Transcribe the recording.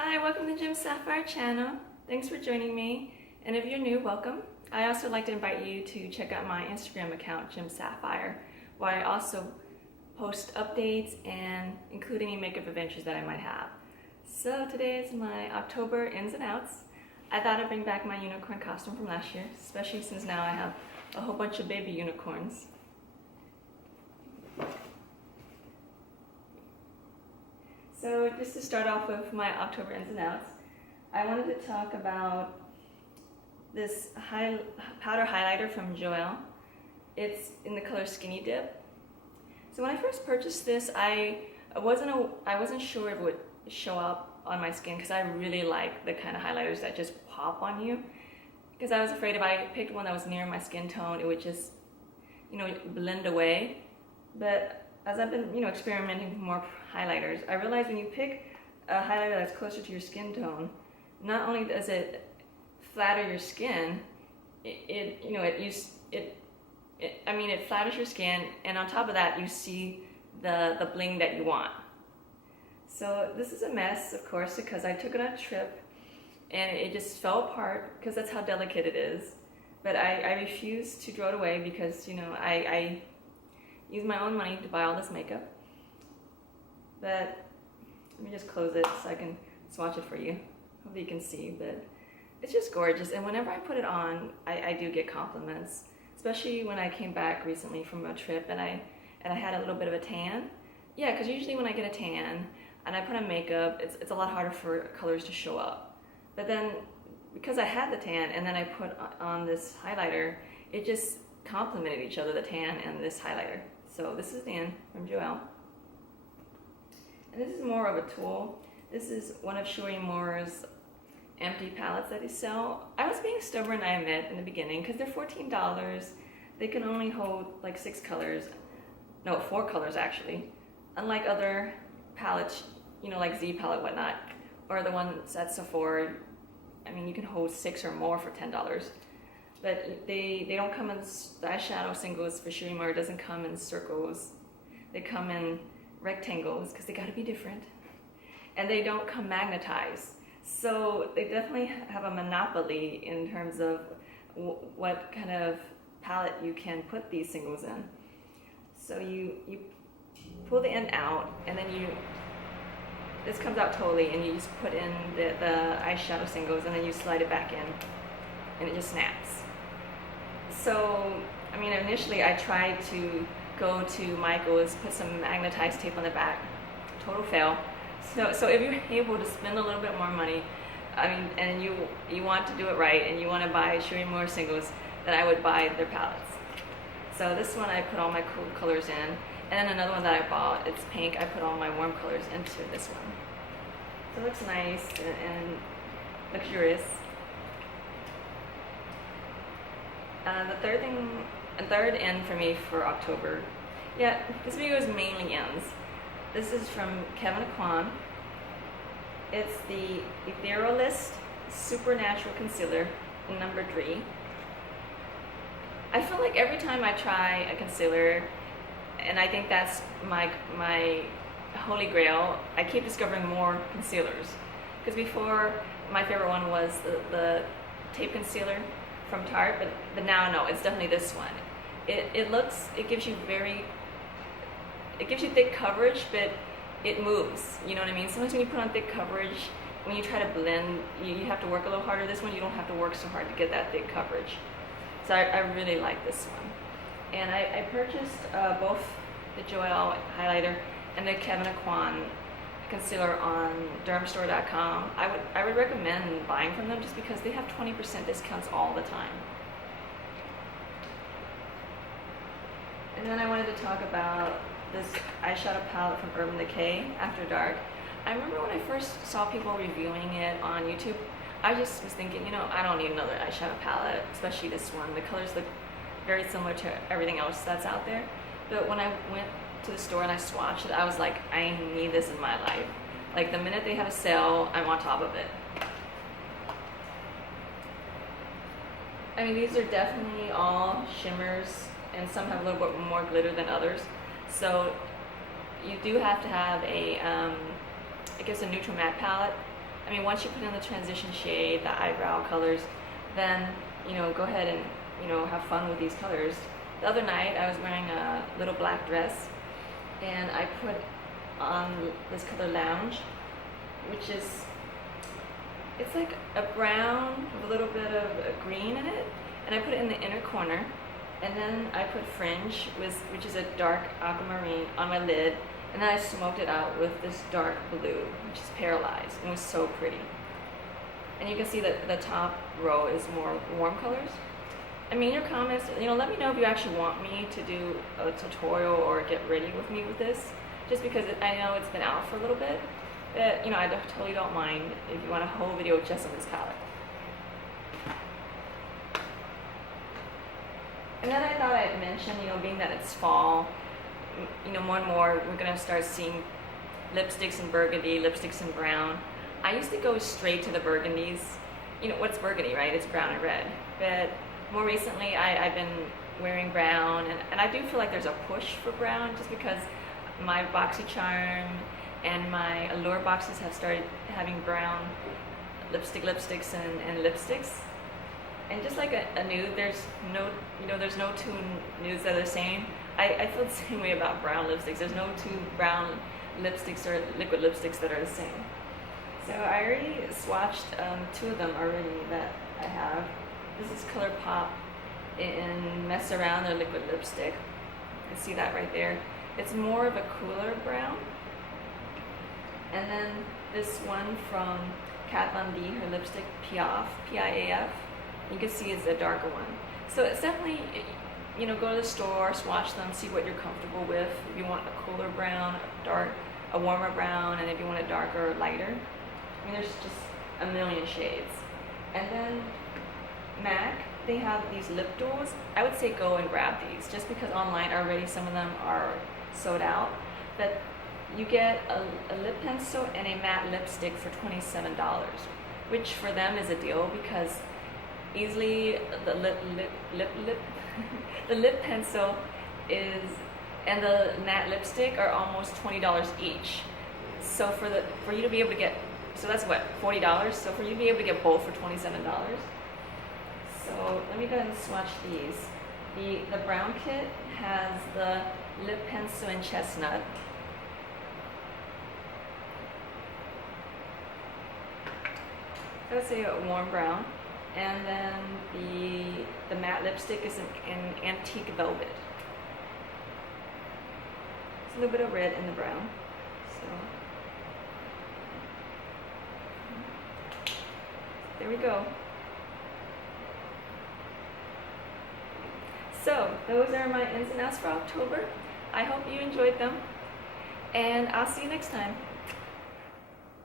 Hi, welcome to Jim Sapphire channel. Thanks for joining me. And if you're new, welcome. I also like to invite you to check out my Instagram account, Jim Sapphire, where I also post updates and include any makeup adventures that I might have. So today is my October ins and outs. I thought I'd bring back my unicorn costume from last year, especially since now I have a whole bunch of baby unicorns. So just to start off with my October ins and outs, I wanted to talk about this powder highlighter from Jouer. It's in the color Skinny Dip. So when I first purchased this, I wasn't sure if it would show up on my skin because I really like the kind of highlighters that just pop on you. Because I was afraid if I picked one that was near my skin tone, it would just, blend away. But as I've been, experimenting with more highlighters, I realized when you pick a highlighter that's closer to your skin tone, not only does it flatter your skin, it flatters your skin, and on top of that, you see the bling that you want. So this is a mess, of course, because I took it on a trip, and it just fell apart because that's how delicate it is. But I refuse to throw it away because I use my own money to buy all this makeup. But let me just close it so I can swatch it for you. Hopefully you can see, but it's just gorgeous. And whenever I put it on, I do get compliments, especially when I came back recently from a trip and I had a little bit of a tan. Yeah, because usually when I get a tan and I put on makeup, it's a lot harder for colors to show up. But then because I had the tan and then I put on this highlighter, it just complemented each other, the tan and this highlighter. So this is the end from Jouer. And this is more of a tool. This is one of Shu Uemura's empty palettes that they sell. I was being stubborn, I admit, in the beginning, because they're $14. They can only hold like 6 colors. No, 4 colors actually. Unlike other palettes, like Z palette, whatnot, or the ones at Sephora, you can hold 6 or more for $10. But they don't come in, the eyeshadow singles for Shu Uemura doesn't come in circles. They come in rectangles because they got to be different. And they don't come magnetized. So they definitely have a monopoly in terms of what kind of palette you can put these singles in. So you pull the end out, and then this comes out totally, and you just put in the eyeshadow singles, and then you slide it back in, and it just snaps. So, initially I tried to go to Michael's, put some magnetized tape on the back. Total fail. So if you're able to spend a little bit more money, and you want to do it right, and you want to buy Shu Uemura singles, then I would buy their palettes. So this one I put all my cool colors in, and then another one that I bought, it's pink, I put all my warm colors into this one. So it looks nice and luxurious. The third end for me for October. Yeah, this video is mainly ends. This is from Kevyn. It's the Etherealist Supernatural Concealer number 3. I feel like every time I try a concealer, and I think that's my holy grail, I keep discovering more concealers. Because before, my favorite one was the tape concealer from Tarte, but now no, it's definitely this one. It gives you thick coverage, but it moves, you know what I mean? Sometimes when you put on thick coverage, when you try to blend, you have to work a little harder. This one, you don't have to work so hard to get that thick coverage. So I really like this one. And I purchased both the Jouer highlighter and the Kevyn concealer on dermstore.com. I would recommend buying from them just because they have 20% discounts all the time. And then I wanted to talk about this eyeshadow palette from Urban Decay, AfterDark. I remember when I first saw people reviewing it on YouTube, I just was thinking, I don't need another eyeshadow palette, especially this one. The colors look very similar to everything else that's out there. But when I went to the store and I swatched it, I was like, I need this in my life. Like the minute they have a sale, I'm on top of it. These are definitely all shimmers, and some have a little bit more glitter than others. So you do have to have a neutral matte palette. I mean, once you put in the transition shade, the eyebrow colors, then, you know, go ahead and, you know, have fun with these colors. The other night, I was wearing a little black dress, and I put on this color Lounge, which is, it's like a brown with a little bit of green in it, and I put it in the inner corner, and then I put Fringe, which is a dark aquamarine, on my lid, and then I smoked it out with this dark blue, which is Paralyzed, and it was so pretty. And you can see that the top row is more warm colors. I mean, your comments, you know, let me know if you actually want me to do a tutorial or get ready with me with this, just because I know it's been out for a little bit. But, you know, I totally don't mind if you want a whole video just on this palette. And then I thought I'd mention, you know, being that it's fall, you know, more and more we're going to start seeing lipsticks in burgundy, lipsticks in brown. I used to go straight to the burgundies. You know, what's burgundy, right? It's brown and red. But more recently, I've been wearing brown, and I do feel like there's a push for brown just because my BoxyCharm and my Allure boxes have started having brown lipsticks and lipsticks. And just like a nude, there's no, you know, there's no two nudes that are the same. I feel the same way about brown lipsticks. There's no two brown lipsticks or liquid lipsticks that are the same. So I already swatched 2 of them already that I have. This is ColourPop in Mess Around, their liquid lipstick. You can see that right there. It's more of a cooler brown. And then this one from Kat Von D, her lipstick Piaf, P-I-A-F. You can see it's a darker one. So it's definitely, you know, go to the store, swatch them, see what you're comfortable with. If you want a cooler brown, a warmer brown, and if you want a darker or lighter. I mean, there's just a million shades. And then MAC, they have these lip duals. I would say go and grab these, just because online already some of them are sold out. But you get a lip pencil and a matte lipstick for $27, which for them is a deal because easily the the lip pencil is and the matte lipstick are almost $20 each. So for you to be able to get, so that's what, $40. So for you to be able to get both for $27. So let me go ahead and swatch these. The brown kit has the lip pencil in Chestnut. Let's say a warm brown, and then the matte lipstick is in Antique Velvet. It's a little bit of red in the brown. So there we go. So those are my ins and outs for October. I hope you enjoyed them, and I'll see you next time.